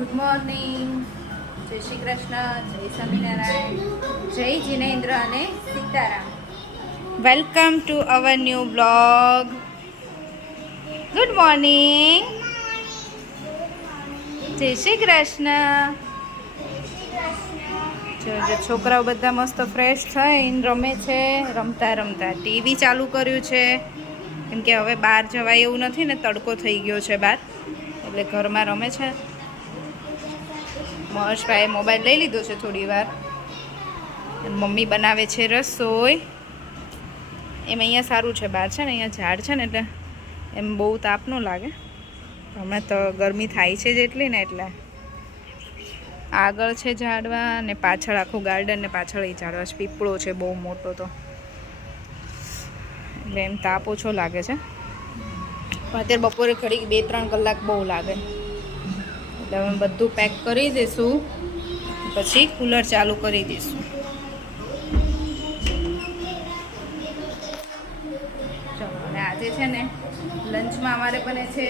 Good morning, જય શ્રી કૃષ્ણ, જય સ્વામિનારાયણ, જય જિનેન્દ્ર અને Sitaram. Welcome to our new blog. Good morning, જય શ્રી કૃષ્ણ. જો છોકરાઓ બધા મસ્ત ફ્રેશ થઈને રમે છે. રમતા રમતા ટીવી ચાલુ કર્યું છે, કેમ કે હવે બહાર જવાય એવું નથી ને, તડકો થઈ ગયો છે બહાર, એટલે ઘરમાં રમે છે. મહેશભાઈએ મોબાઈલ લઈ લીધો છે થોડી વાર. મમ્મી બનાવે છે રસોઈ. એમ અહીંયા સારું છે, બહાર છે ને અહીંયા ઝાડ છે ને એટલે એમ બહુ તાપ ન લાગે. હમણાં તો ગરમી થાય છે જેટલી ને એટલે આગળ છે ઝાડવા ને પાછળ આખું ગાર્ડન ને પાછળ એ ઝાડવા છે. પીપળો છે બહુ મોટો, તો એટલે એમ તાપ ઓછો લાગે છે. પણ અત્યારે બપોરે ઘડી 2-3 કલાક બહુ લાગે. એટલે અમે બધું પેક કરી દઈશું, પછી કુલર ચાલુ કરી દઈશું. ચલો, અને આજે છે ને લંચમાં અમારે બને છે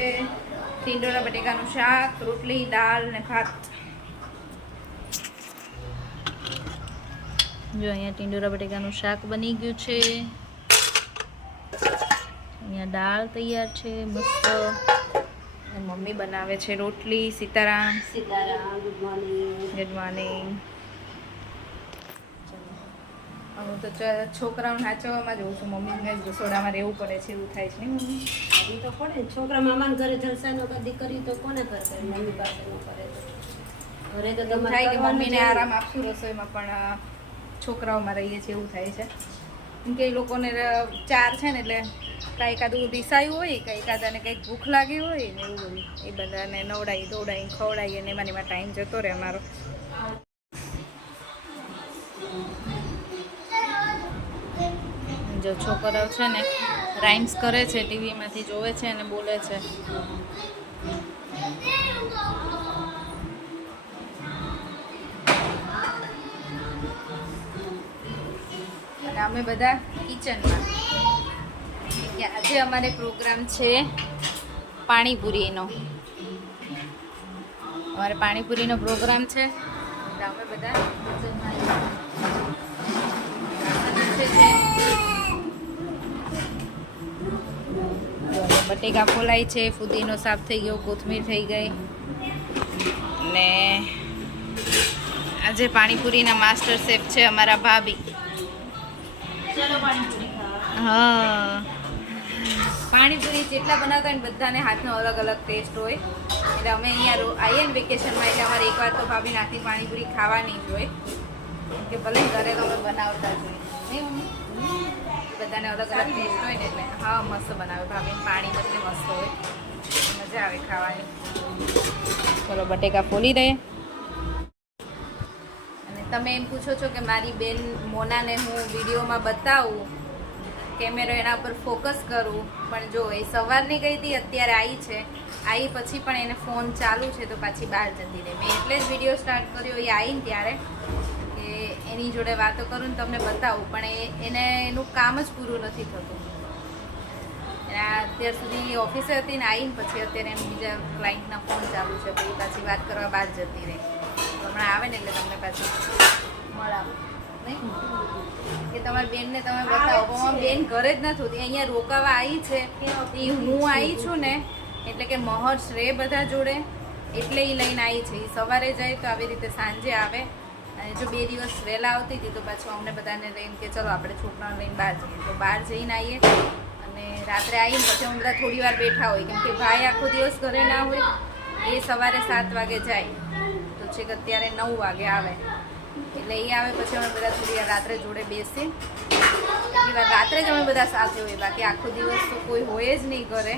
ટીંડોળા બટેકાનું શાક, રોટલી, દાળ ને ભાત. જો અહીંયા ટીંડોળા બટેકાનું શાક બની ગયું છે, અહીંયા દાળ તૈયાર છે મસ્ત. મમ્મી બનાવે છે રોટલી. Sitaram. Good morning. Good morning. હું તો છોકરાઓને નાચવામાં જઉં છું. મમ્મીને રસોડામાં રહેવું પડે છે, એવું થાય છે ને મમ્મી? એ તો પડે. છોકરા મામાને ઘરે જલસા નો દીકરી તો કોને કરે? મમ્મી પાસે નો કરે તો ઘરે તો એવું થાય કે મમ્મીને આરામ આપશું રસોઈમાં, પણ છોકરાઓમાં રહીએ છીએ એવું થાય છે. કેમ કે એ લોકોને 4 છે ને, એટલે કાંઈ એકાદું રિસાયું હોય, કાંઈ એકાદાને કંઈક ભૂખ લાગી હોય ને એવું બધું, એ બધાને નવડાવી દોડાવીને ખવડાવી અને એમાં ટાઈમ જતો રહે અમારો. જો છોકરાઓ છે ને રાઇમ્સ કરે છે, ટીવીમાંથી જોવે છે અને બોલે છે. અને અમે બધા કિચનમાં. આજે અમારે પ્રોગ્રામ છે પાણીપુરીનો. અમારે પાણીપુરીનો પ્રોગ્રામ છે, એટલે અમે બધા કિચનમાં બટેકા ફોલાય છે, ફુદીનો સાફ થઈ ગયો, કોથમીર થઈ ગઈ. ને આજે પાણીપુરીના માસ્ટર શેફ છે અમારા ભાભી. હા, પાણીપુરી જેટલા બનાવતા હોય ને બધાને હાથનો અલગ અલગ ટેસ્ટ હોય. એટલે અમે અહીંયા આવીએ ને વેકેશનમાં, એટલે અમારે એકવાર તો ભાભીને હાથની પાણીપુરી ખાવાની જ હોય. કે ભલે ઘરે તો અમે બનાવતા જ હોય નહીં મમ્મી? બધાને અલગ અલગ ટેસ્ટ હોય ને, એટલે હા મસ્ત બનાવે ભાભીને. પાણી બધે મસ્ત હોય, મજા આવે ખાવાની. ચલો બટેકા ફોલી દઈએ. અને તમે એમ પૂછો છો કે મારી બેન મોનાને હું વિડીયોમાં બતાવું, કેમેરો એના પર ફોકસ કરું, પણ જો એ સવારની ગઈ હતી, અત્યારે આવી છે. આવી પછી પણ એને ફોન ચાલુ છે, તો પાછી બહાર જતી રહે. મેં એટલે જ વિડીયો સ્ટાર્ટ કર્યો એ આવીને ત્યારે, કે એની જોડે વાતો કરું ને તમને બતાવું, પણ એને એનું કામ જ પૂરું નથી થતું. અત્યાર સુધી ઓફિસે હતી ને, આવીને પછી અત્યારે એમ બીજા ક્લાયન્ટના ફોન ચાલુ છે, પછી પાછી વાત કરવા બહાર જતી રહે. હમણાં આવે ને એટલે તમને પાછી મળાવું નહીં કે તમારી બેનને તમે બતાવો. બેન ઘરે જ નથી હોતી, અહીંયા રોકાવા આવી છે. એ હું આવી છું ને, એટલે કે મહર્ષ રે બધા જોડે, એટલે એ લઈને આવી છે. એ સવારે જાય તો આવી રીતે સાંજે આવે. અને જો 2 દિવસ વહેલા આવતી હતી તો પાછું અમને બધાને લઈને કે ચલો આપણે છોકરાઓને લઈને બહાર જઈએ. તો બહાર જઈને આવીએ, અને રાત્રે આવીને પછી અમે બધા થોડી વાર બેઠા હોય, કેમ કે ભાઈ આખો દિવસ ઘરે ના હોય. એ સવારે 7 વાગે જાય, તો છેક અત્યારે 9 વાગે આવે. એટલે એ આવે પછી અમે બધા થોડી વાર રાત્રે જોડે બેસીએ. એટલી વાર રાત્રે જ અમે બધા સાથે હોય, બાકી આખો દિવસ તો કોઈ હોય જ નહીં ઘરે.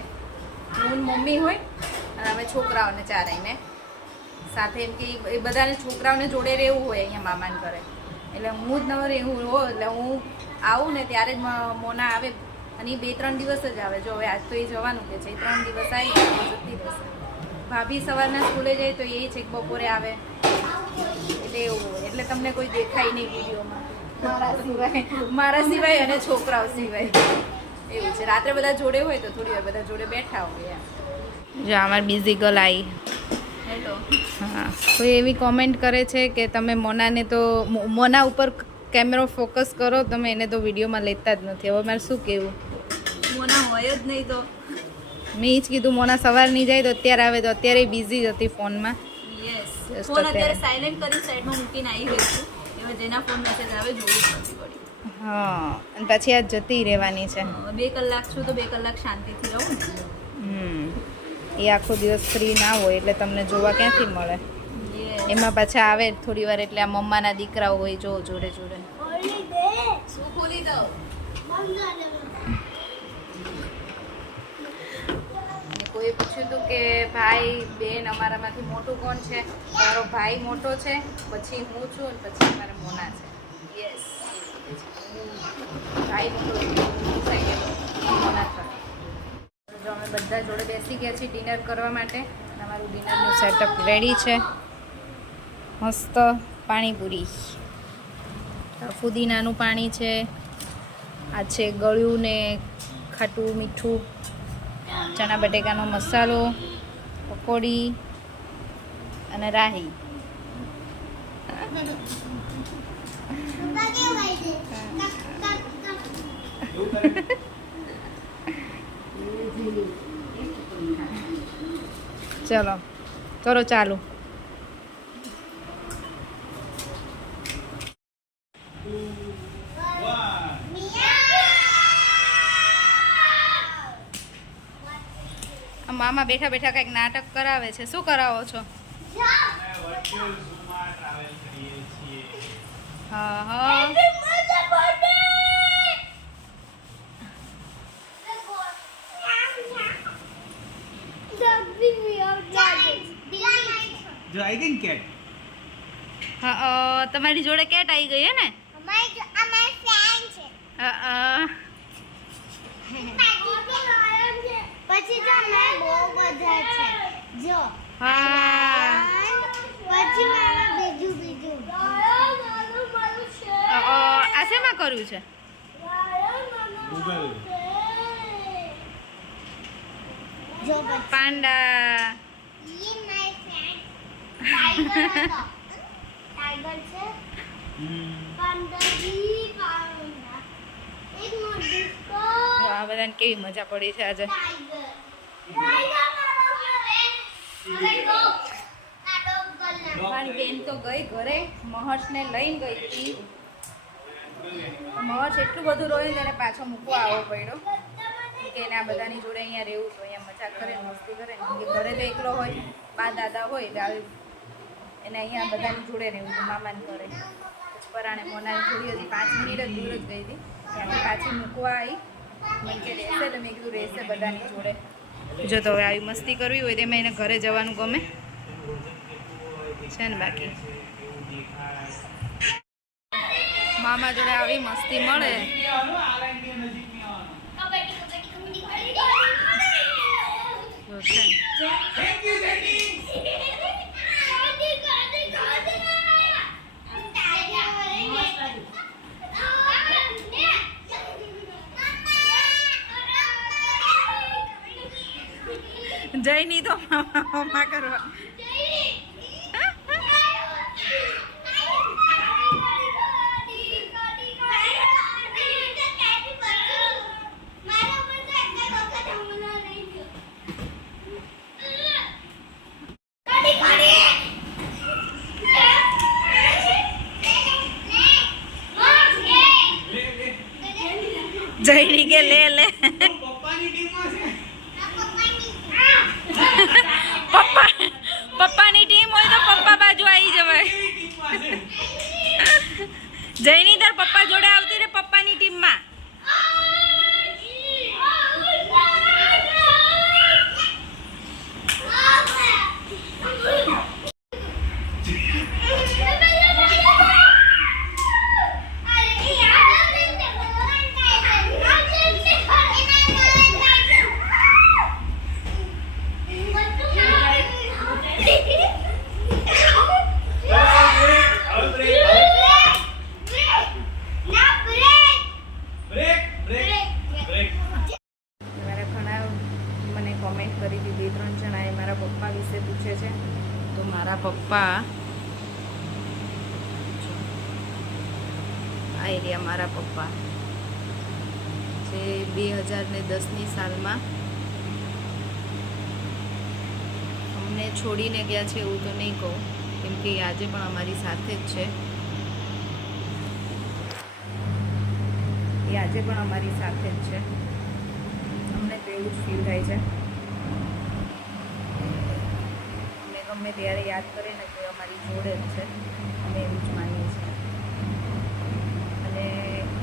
હું મમ્મી હોય અને અમે છોકરાઓને ચારેયને સાથે. એમ કે એ બધાને છોકરાઓને જોડે રહેવું હોય અહીંયા મામાને ઘરે, એટલે હું જ ન રહેવું હોય. એટલે હું આવું ને ત્યારે જ મોના આવે, અને એ 2-3 દિવસ જ આવે. જો હવે આજ તો એ જવાનું કે છે, 3 દિવસ આવી જતી રહેશે. ભાભી સવારના સ્કૂલે જાય તો એ છેક બપોરે આવે, એટલે એવું હોય. એટલે તમને કોઈ દેખાય નહીં વિડીયોમાં મારા સિવાય અને છોકરાઓ સિવાય. એવું છે, રાત્રે બધા જોડે હોય તો થોડી વાર બધા જોડે બેઠા હોય. જો અમારી બીઝી ગર્લ આવી, હેલો. હા, કોઈ એવી કોમેન્ટ કરે છે કે તમે મોનાને તો મોના ઉપર કેમેરો ફોકસ કરો, તમે એને તો વિડીયોમાં લેતા જ નથી. હવે મારે શું કહેવું? મોના હોય જ નહીં તો. મેં એ જ કીધું, મોના સવારની જાય તો અત્યારે આવે, તો અત્યારે બિઝી હતી ફોનમાં. યસ. Just ફોન અત્યારે અત્યારે. સાયલેન્ટ કરી સાઈડમાં મૂકીને આવી ગઈ છું. એમાં જેના ફોન મેસેજ આવે જોવું જ નથી પડી. હા, અને પછી આ જતી રહેવાની છે. 2 કલાક છું તો 2 કલાક શાંતિથી રહું ને. એ આખો દિવસ ફ્રી ના હોય એટલે તમને જોવા ક્યાંથી મળે. યસ. એમાં પાછા આવે થોડી વાર એટલે આ મમ્માના દીકરાઓ હોય જો જોડે જોડે. શું ખોલી દઉં? અને કોઈએ પૂછ્યું હતું કે ભાઈ બેન અમારામાંથી મોટું કોણ છે? મારો ભાઈ મોટો છે, પછી હું છું અને પછી અમારા મોના છે. યસ. ભાઈ મોટો છે, હું સાઈડે મોના છે. જો અમે બધા જોડે બેસી ગયા છીએ ડિનર કરવા માટે. અને અમારું ડિનરનું સેટઅપ રેડી છે. મસ્ત પાણીપુરી, ફુદીનાનું પાણી છે, આ છે ગળ્યું ને ખાટું મીઠું, ચણા બટેકાનો મસાલો, પકોડી અને રાહી. ચલો કરો ચાલુ. મામા બેઠા બેઠા કંઈક નાટક કરાવે છે. શું કરાવો છો? હા હા. જો આઈ ગઈ કેટ. હા, તમારી જોડે કેટ આવી ગઈ હે ને? પછી તો મેં બહુ બધા છે જો હા. પછી મારા બીજું આ શેમાં કર્યું છે? ગૂગલ. જો પછી પાંડા. ઈ માય ફ્રેન્ડ ટાઈગર હતો ટાઈગર છે પાંડાજી પાંડા એક મોટું આ બધાને કેવી મજા પડી છે આજે. ટાઈગર ટાઈગર મારી બેન તો ગઈ ઘરે, મહર્ષને લઈને ગઈ હતી. મહર્ષ એટલું બધું રોયું તેને પાછો મૂકવા આવવો પડ્યો કે એને આ બધાની જોડે અહીંયા રહેવું તો અહીંયા મજા કરે મસ્તી કરે ને. કે ઘરે તો એકલો હોય, બા દાદા હોય એટલે આવી એને અહીંયા બધાની જોડે રહેવું તો મામાને ઘરે. પછી પરાણે મોનાની થોડી હતી 5 મિનિટ જ દૂર જ ગઈ હતી, ત્યાંથી પાછી મૂકવા આવી. મને કે રહેશે એટલે મેં કીધું રહેશે બધાની જોડે. જો તો હવે આવી મસ્તી કરવી હોય તેમાં એને ઘરે જવાનું ગમે છે ને. બાકી મામા જોડે આવી મસ્તી મળે. જો છે ને. જઈની તો મામા કરવા. જઈની કે લે લે. પપ્પાની ટીમમાં છે. પપ્પાની ટીમ હોય તો પપ્પા બાજુ આવી જવાય. જઈની તાર પપ્પા જોડે આવતી રે પપ્પાની ટીમમાં. મારા પપ્પા, આ એરિયા મારા પપ્પા જે 2010ની સાલમાં અમને છોડીને ગયા છે એવું તો નહીં કહું, કેમ કે એ આજે પણ અમારી સાથે જ છે. એ આજે પણ અમારી સાથે જ છે. અમને તો એવું જ ફીલ થાય છે. અમે ગમે ત્યારે યાદ કરીએ ને તો એ અમારી જોડે જ છે. અમે એવું જ માનીએ છીએ. અને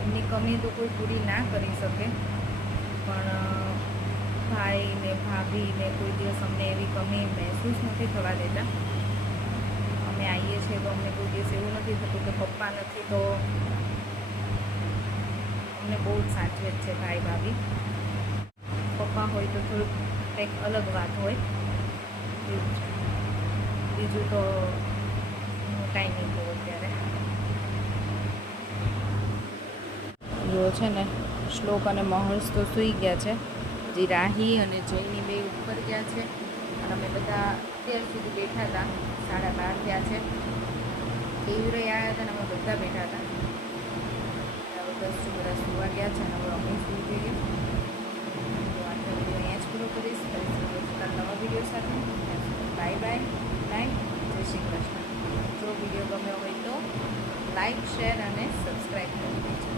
એમની કમી તો કોઈ પૂરી ના કરી શકે, પણ ભાઈ ને ભાભી ને કોઈ દિવસ અમને એવી કમી મહેસૂસ નથી થવા દેતા. અમે આવીએ છીએ તો અમને કોઈ દિવસ એવું નથી થતું કે પપ્પા નથી તો અમને બહુ જ સાચવે જ છે ભાઈ ભાભી. પપ્પા હોય તો થોડુંક કંઈક અલગ વાત હોય, એવું છે. બીજું તો કાંઈ નહીં કહું અત્યારે. જો છે ને શ્લોક અને મહર્ષ તો સૂઈ ગયા છે, જે રાહી અને જયની બે ઉપર ગયા છે, અને અમે બધા અત્યાર સુધી બેઠા હતા. 12:30 થયા છે. કેવી આવ્યા હતા ને અમે બધા બેઠા હતા. હવે 10 બધા સુવા ગયા છે, અને હવે અમે સુઈ જઈએ. તો આજનો વિડીયો અહીંયા જ પૂરો કરીશ. નવા વિડીયો સાથે બાય બાય, નાઇટ, જય શ્રી કૃષ્ણ. જો વિડીયો ગમ્યો હોય તો લાઈક, શેર અને સબસ્ક્રાઈબ કરી દેજો.